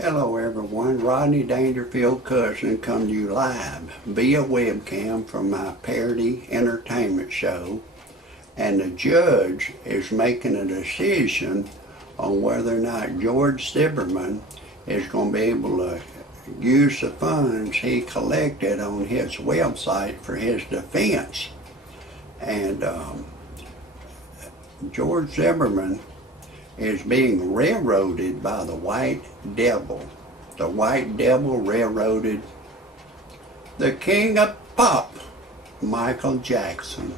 Hello everyone, Rodney Dangerfield Cousin come to you live via webcam from my parody entertainment show, and the judge is making a decision on whether or not George Zimmerman is going to be able to use the funds he collected on his website for his defense. And George Zimmerman is being railroaded by the white devil. The white devil railroaded the king of pop, Michael Jackson.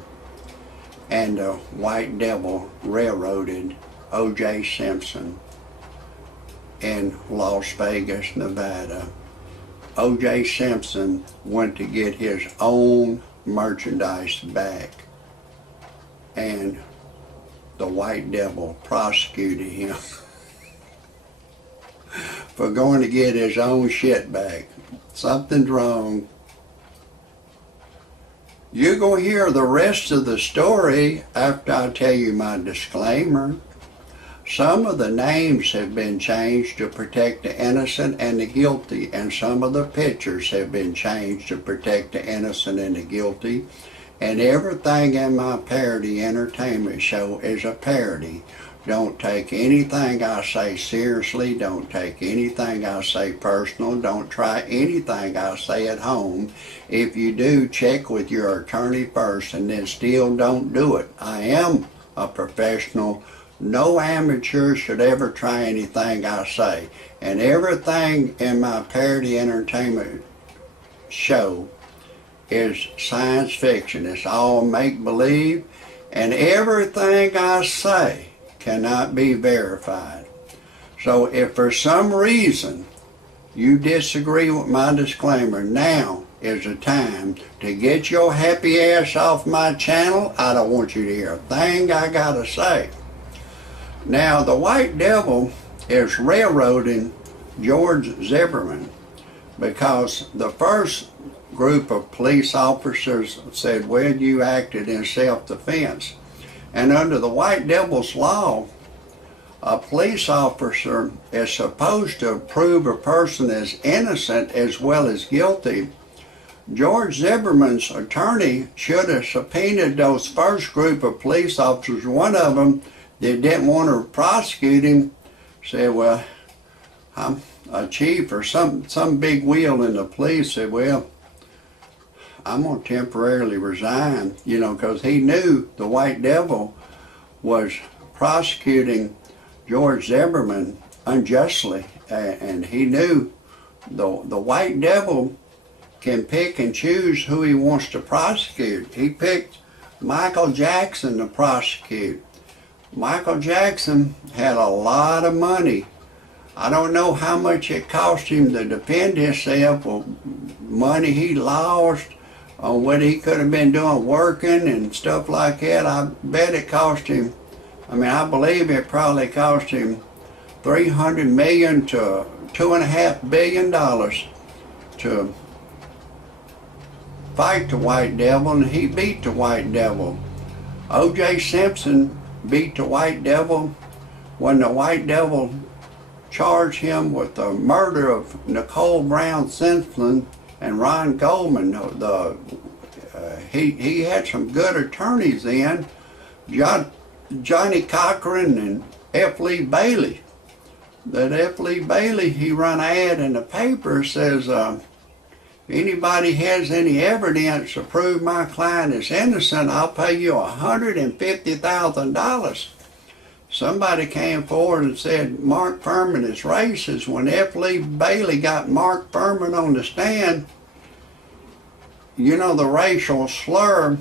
And the white devil railroaded O.J. Simpson in Las Vegas, Nevada. O.J. Simpson went to get his own merchandise back, and the white devil prosecuted him for going to get his own shit back. Something's wrong. You're going to hear the rest of the story after I tell you my disclaimer. Some of the names have been changed to protect the innocent and the guilty, and some of the pictures have been changed to protect the innocent and the guilty. And everything in my parody entertainment show is a parody. Don't take anything I say seriously. Don't take anything I say personal. Don't try anything I say at home. If you do, check with your attorney first, and then still don't do it. I am a professional. No amateur should ever try anything I say. And everything in my parody entertainment show is science fiction. It's all make-believe, and everything I say cannot be verified. So if for some reason you disagree with my disclaimer, now is the time to get your happy ass off my channel. I don't want you to hear a thing I gotta say. Now, the white devil is railroading George Zimmerman because the first group of police officers said, well, you acted in self-defense. And under the white devil's law, a police officer is supposed to prove a person is innocent as well as guilty. George Zimmerman's attorney should have subpoenaed those first group of police officers. One of them that didn't want to prosecute him said, well, I'm a chief or some big wheel in the police, said, well, I'm going to temporarily resign, because he knew the white devil was prosecuting George Zimmerman unjustly, and he knew the white devil can pick and choose who he wants to prosecute. He picked Michael Jackson to prosecute. Michael Jackson had a lot of money. I don't know how much it cost him to defend himself, or money he lost, on what he could have been doing working and stuff like that. I bet it cost him, I believe it probably cost him $300 million to $2.5 billion to fight the white devil, and he beat the white devil. O.J. Simpson beat the white devil when the white devil charged him with the murder of Nicole Brown Simpson and Ron Goldman. He had some good attorneys then, Johnny Cochran and F. Lee Bailey. That F. Lee Bailey, he run an ad in the paper, says, if anybody has any evidence to prove my client is innocent, I'll pay you $150,000. Somebody came forward and said Mark Fuhrman is racist. When F. Lee Bailey got Mark Fuhrman on the stand, the racial slur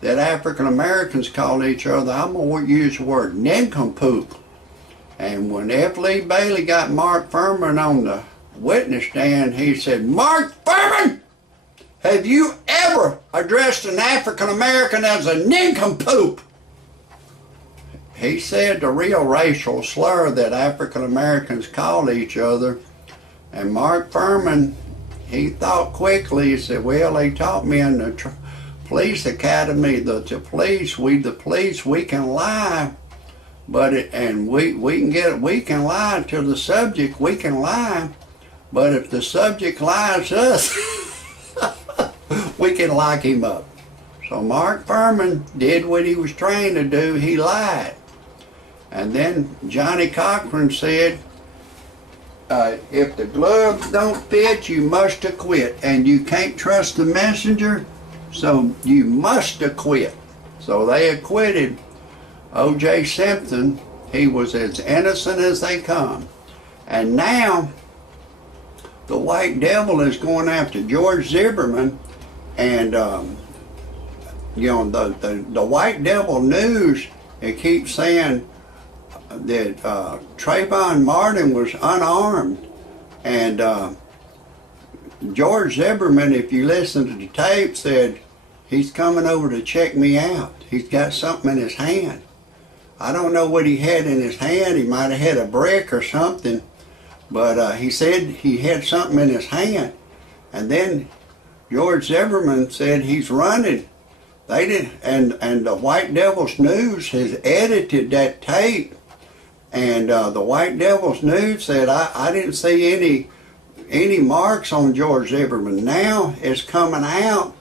that African Americans call each other, I'm going to use the word nincompoop. And when F. Lee Bailey got Mark Fuhrman on the witness stand, he said, Mark Fuhrman, have you ever addressed an African American as a nincompoop? He said the real racial slur that African Americans call each other, and Mark Fuhrman, he thought quickly. He said, well, they taught me in the police academy that the police, we can lie but we can lie to the subject. We can lie, but if the subject lies us, we can lock him up. So Mark Fuhrman did what he was trained to do. He lied. And then Johnny Cochran said, if the gloves don't fit, you must acquit. And you can't trust the messenger, so you must acquit. So they acquitted O.J. Simpson. He was as innocent as they come. And now the white devil is going after George Zimmerman. And you know, the white devil news, it keeps saying that Trayvon Martin was unarmed, and George Zimmerman, if you listen to the tape, said he's coming over to check me out. He's got something in his hand. I don't know what he had in his hand. He might have had a brick or something, but he said he had something in his hand. And then George Zimmerman said he's running. They didn't, and the White Devil's News has edited that tape. And the White Devil's News said, I didn't see any marks on George Zimmerman. Now it's coming out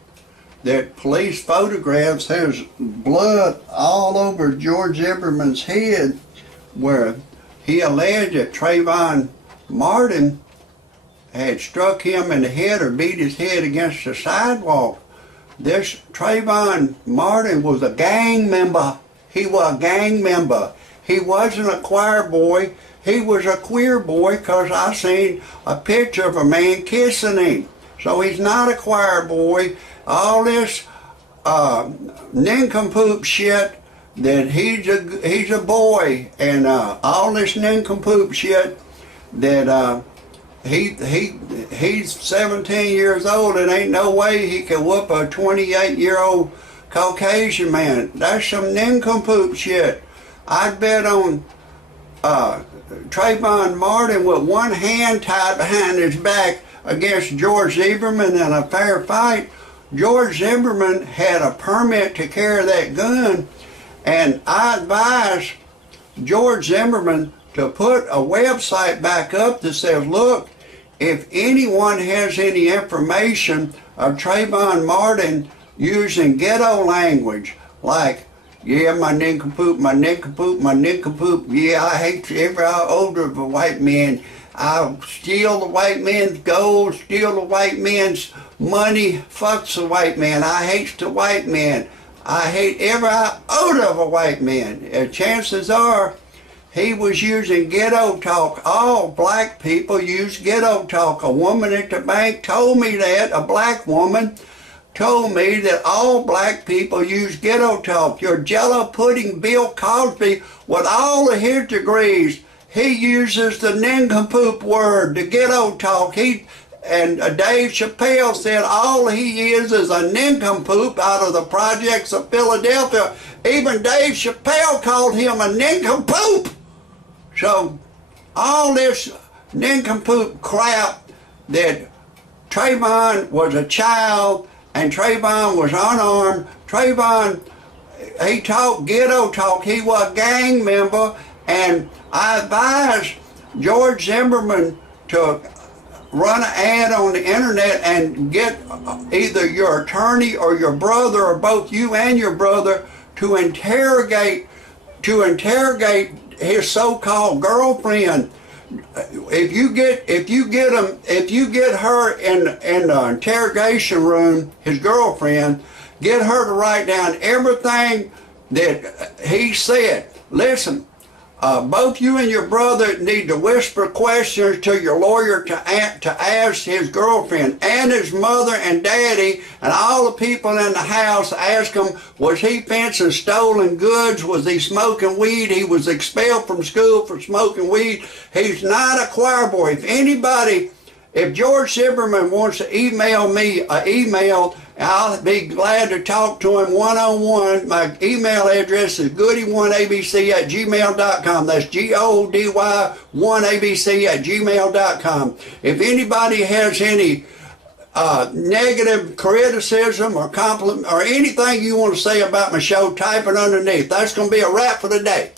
that police photographs has blood all over George Zimmerman's head, where he alleged that Trayvon Martin had struck him in the head or beat his head against the sidewalk. This Trayvon Martin was a gang member. He was a gang member. He wasn't a choir boy. He was a queer boy, because I seen a picture of a man kissing him. So he's not a choir boy. All this nincompoop shit that he's a boy, and all this nincompoop shit that he's 17 years old, and ain't no way he could whoop a 28-year-old Caucasian man. That's some nincompoop shit. I'd bet on Trayvon Martin with one hand tied behind his back against George Zimmerman in a fair fight. George Zimmerman had a permit to carry that gun, and I advise George Zimmerman to put a website back up that says, look, if anyone has any information of Trayvon Martin using ghetto language, like, yeah, my nincompoop, my nincompoop, my nincompoop, yeah, I hate every older of a white man, I'll steal the white man's gold, steal the white man's money, fucks the white man, I hate the white man, I hate every iota of a white man. And chances are, he was using ghetto talk. All black people use ghetto talk. A woman at the bank told me that, a black woman told me that all black people use ghetto talk. Your Jello pudding Bill Cosby, with all of his degrees, he uses the nincompoop word, the ghetto talk. And Dave Chappelle said all he is a nincompoop out of the projects of Philadelphia. Even Dave Chappelle called him a nincompoop. So all this nincompoop crap that Trayvon was a child and Trayvon was unarmed, Trayvon, he talked ghetto talk, he was a gang member, and I advised George Zimmerman to run an ad on the internet and get either your attorney or your brother, or both you and your brother, to interrogate his so-called girlfriend. If you get her in the interrogation room, his girlfriend, get her to write down everything that he said. Listen, both you and your brother need to whisper questions to your lawyer to ask his girlfriend and his mother and daddy and all the people in the house. Ask them, was he fencing stolen goods? Was he smoking weed? He was expelled from school for smoking weed. He's not a choir boy. If George Zimmerman wants to email me an email, I'll be glad to talk to him one-on-one. My email address is goody1abc@gmail.com. That's GODY1abc@gmail.com. If anybody has any negative criticism or compliment or anything you want to say about my show, type it underneath. That's going to be a wrap for the day.